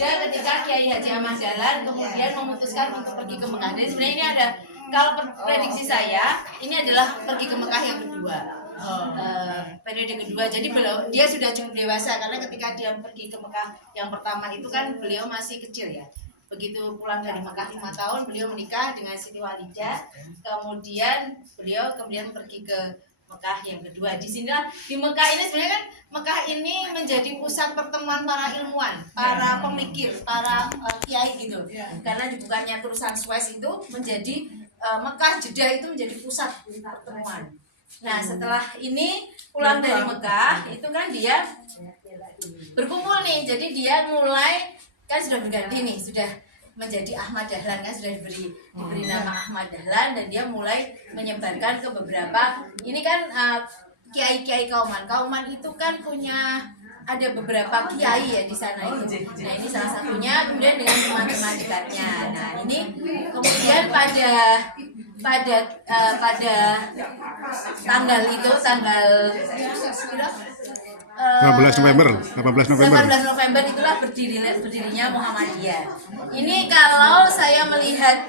ketika Kiai Haji Ahmad Dahlan kemudian memutuskan untuk pergi ke Mekah. Jadi sebenarnya ini ada, kalau prediksi saya ini adalah pergi ke Mekah yang kedua, periode kedua. Jadi dia sudah cukup dewasa, karena ketika dia pergi ke Mekah yang pertama itu kan beliau masih kecil ya. Begitu pulang dari Mekah 5 tahun beliau menikah dengan Siti Walidah, kemudian beliau pergi ke Mekah yang kedua. Di sinilah, di Mekah ini sebenarnya kan Mekah ini menjadi pusat pertemuan para ilmuwan, para pemikir, para kiai gitu. Karena dibukanya terusan Suez itu menjadi Mekah, Jeddah itu menjadi pusat pertemuan. Nah, setelah ini pulang dari Mekah itu kan dia berkumpul nih. Jadi dia mulai kan sudah berganti nih, sudah menjadi Ahmad Dahlan, kan sudah diberi nama Ahmad Dahlan, dan dia mulai menyebarkan ke beberapa, ini kan kiai-kiai Kauman itu kan punya ada beberapa kiai ya di sana itu. Nah, ini salah satunya, kemudian dengan teman-teman dekatnya. Nah, ini kemudian pada tanggal 18 November itulah berdirinya Muhammadiyah. Ini kalau saya melihat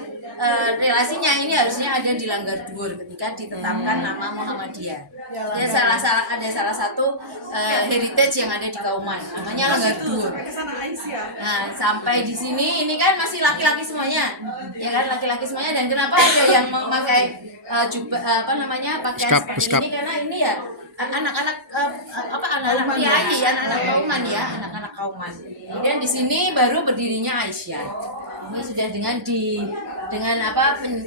relasinya, ini harusnya ada di Langgar Dhuwur ketika ditetapkan nama Muhammadiyah. Ya, ada salah satu heritage yang ada di Kauman, namanya Langgar Dhuwur. Nah, sampai di sini ini kan masih laki-laki semuanya, ya kan, laki-laki semuanya. Dan kenapa ada yang memakai pakaian seperti ini? Karena ini ya anak-anak kiai, anak-anak Kauman ya, anak-anak Kauman. Kemudian di sini baru berdirinya Aisyah. Ini sudah dengan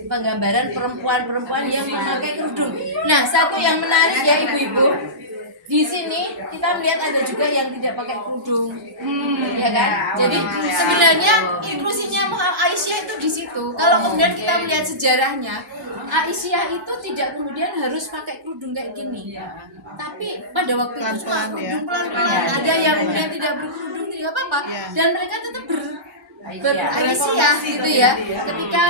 penggambaran perempuan-perempuan yang memakai kerudung. Nah, satu yang menarik ya ibu-ibu, di sini kita melihat ada juga yang tidak pakai kerudung, ya kan? Jadi sebenarnya inklusinya Aisyah itu di situ. Kalau kemudian kita melihat sejarahnya, Aisyah itu tidak kemudian harus pakai kerudung kayak gini, tapi pada waktu itu cuma kerudung pelan-pelan. Ada yang kemudian tidak berkerudung, tidak apa-apa, dan mereka tetap Aisyah gitu ya. Ketika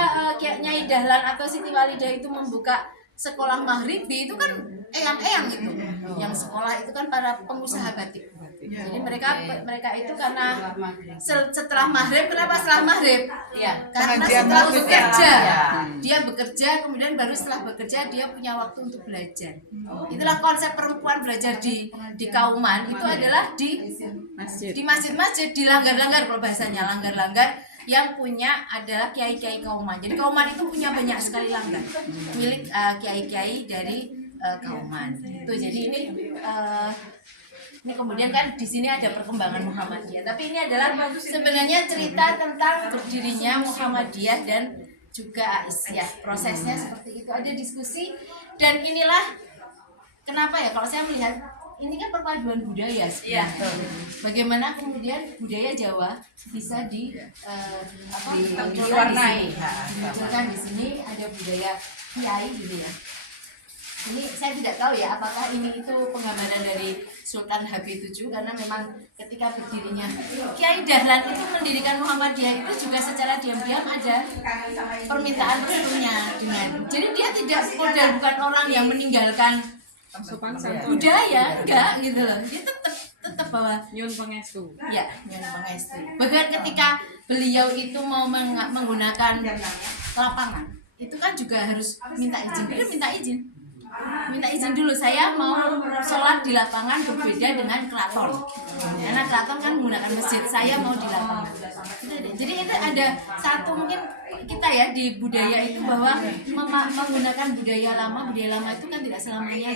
Nyai Dahlan atau Siti Walidah itu membuka sekolah Maghribi, itu kan eyang-eyang gitu. Yang sekolah itu kan para pengusaha batik. Jadi mereka itu karena setelah maghrib, kenapa setelah maghrib? Ya, karena setelah bekerja, dia bekerja, kemudian baru setelah bekerja dia punya waktu untuk belajar. Itulah konsep perempuan belajar di Kauman, itu adalah di masjid-masjid, di langgar-langgar, kalau bahasanya langgar-langgar yang punya adalah kiai-kiai Kauman. Jadi Kauman itu punya banyak sekali langgar milik kiai-kiai dari Kauman. Itu jadi ini kemudian kan di sini ada perkembangan Muhammadiyah. Tapi ini adalah sebenarnya cerita tentang berdirinya Muhammadiyah dan juga Aisyah. Prosesnya seperti itu, ada diskusi, dan inilah kenapa ya kalau saya melihat ini kan perpaduan budaya. Ya. Bagaimana kemudian budaya Jawa bisa diwarnai. Dimunculkan di sini ada budaya kiai gitu ya. Ini saya tidak tahu ya apakah ini itu penggambaran dari Sultan Habib-VII, karena memang ketika berdirinya Kiai Dahlan itu mendirikan Muhammadiyah itu juga secara diam-diam ada permintaan restunya jadi dia tidak bukan orang yang meninggalkan budaya, enggak gitu loh. Dia tetap bahwa nyun pangestu. Ya, nyun pangestu. Bahkan ketika beliau itu mau menggunakan lapangan, itu kan juga harus minta izin. Beliau minta izin dulu, saya mau sholat di lapangan berbeda dengan keraton, karena keraton kan menggunakan masjid, saya mau di lapangan. Jadi itu ada satu mungkin kita ya di budaya itu bahwa menggunakan budaya lama itu kan tidak selamanya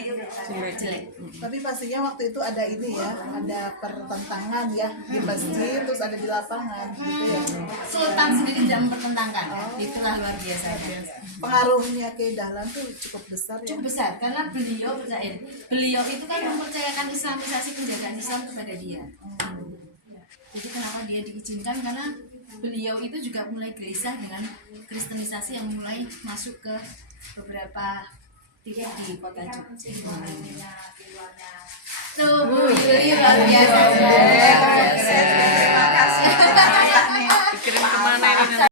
jelek. Tapi pastinya waktu itu ada ini ya, ada pertentangan ya di masjid, terus ada di lapangan gitu ya. Sultan sendiri tidak mempertentangkan, itulah luar biasa. Pengaruhnya Kiai Dahlan tuh cukup besar ya. Cukup besar karena beliau itu kan mempercayakan islamisasi penjagaan Islam kepada dia. Jadi kenapa dia diizinkan, karena beliau itu juga mulai gelisah dengan kristenisasi yang mulai masuk ke beberapa titik di kota Jogja. Tuh Bu Yuli luar biasa. Terima kasih. Dikirim kemana ini?